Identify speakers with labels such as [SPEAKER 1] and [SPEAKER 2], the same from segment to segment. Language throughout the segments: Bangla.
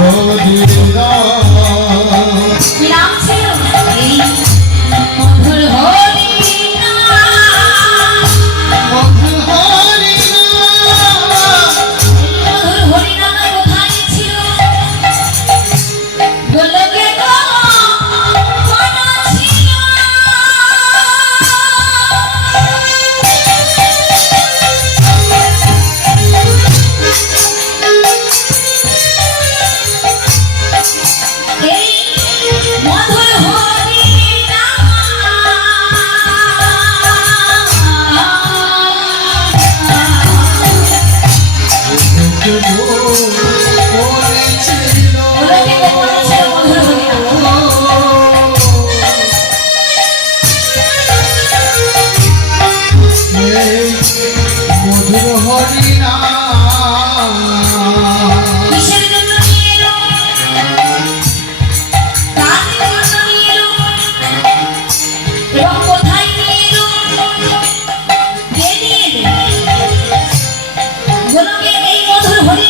[SPEAKER 1] মধুরা
[SPEAKER 2] এই বছর হরি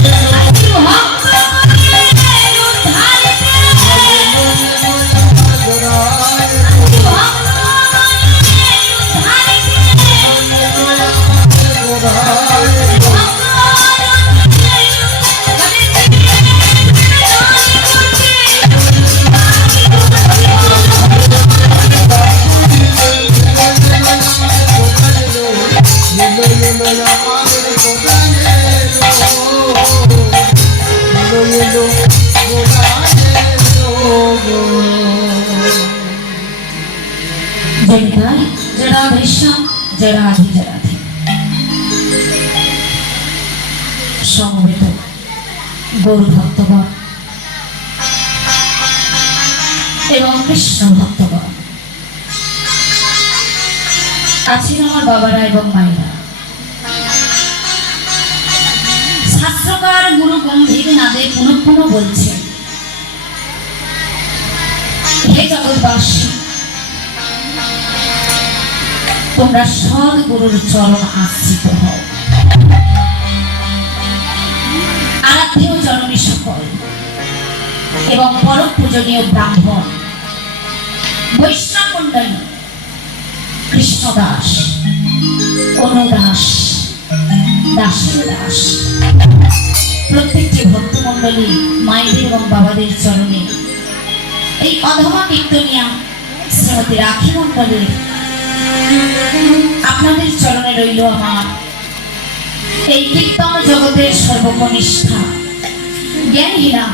[SPEAKER 2] Yeah. জড়াধি জড়াধি সমবেত, গৌর ভক্তগণ এবং কৃষ্ণ ভক্তগণ। আছেন আমার বাবারা এবং মায়েরা। শাস্ত্রকার গুরু গম্ভীর নাদে পুনঃ পুনঃ বলছে হে জগৎবাসী তোমরা সদ্গুরুর চরণ আশ্রিত হও। আরাধ্য চরণে সকল এবং পরম পূজনীয় ব্রাহ্মণ বৈষ্ণব মণ্ডলী কৃষ্ণদাস, অনুদাস দাসের দাস প্রত্যেকটি ভক্তমণ্ডলী মায়েদের এবং বাবাদের চরণে এই অধমা কীর্তনিয়া শ্রীমতী রাখি মণ্ডলের আপনাদের চরণে রইল আমার। এই কীর্তন জগতের সর্বকনিষ্ঠা। জ্ঞানহীনা,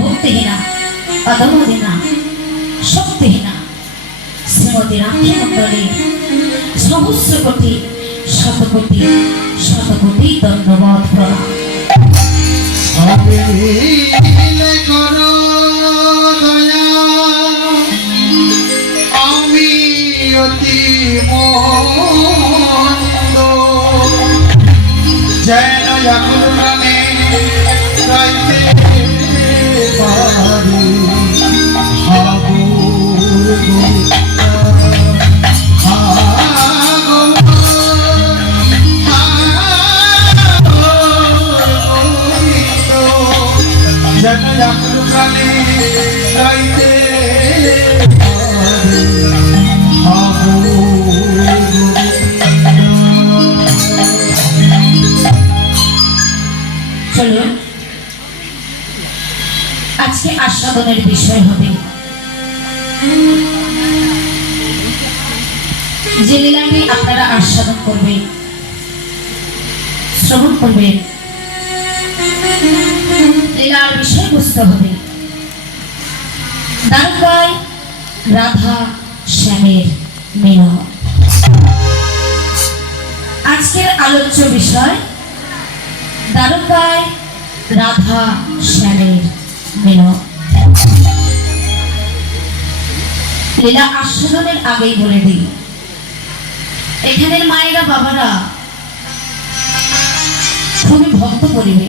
[SPEAKER 2] ভক্তিহীনা অদমহীনা শক্তিহীনা। শ্রীমতী রাখি সহস্র কোটি শতকোটি শতকোটি দণ্ডবধ প্রণাম।
[SPEAKER 1] যেন এখন প্রাণে গাইতে পারি হাবুর
[SPEAKER 2] আস্বাদনের বিষয় হবে। যে লীলাটি আপনারা আস্বাদন করবেন, শ্রবণ করবেন, লীলার বিষয়বস্তু হবে। দ্বারকায় রাধা শ্যামের মিলন। আজকের আলোচ্য বিষয়, দ্বারকায় রাধা শ্যামের মিলন লীলা আস্বাদনের আগেই বলে দিই। এখানের মায়েরা বাবারা খুবই ভক্ত পরিবেশ।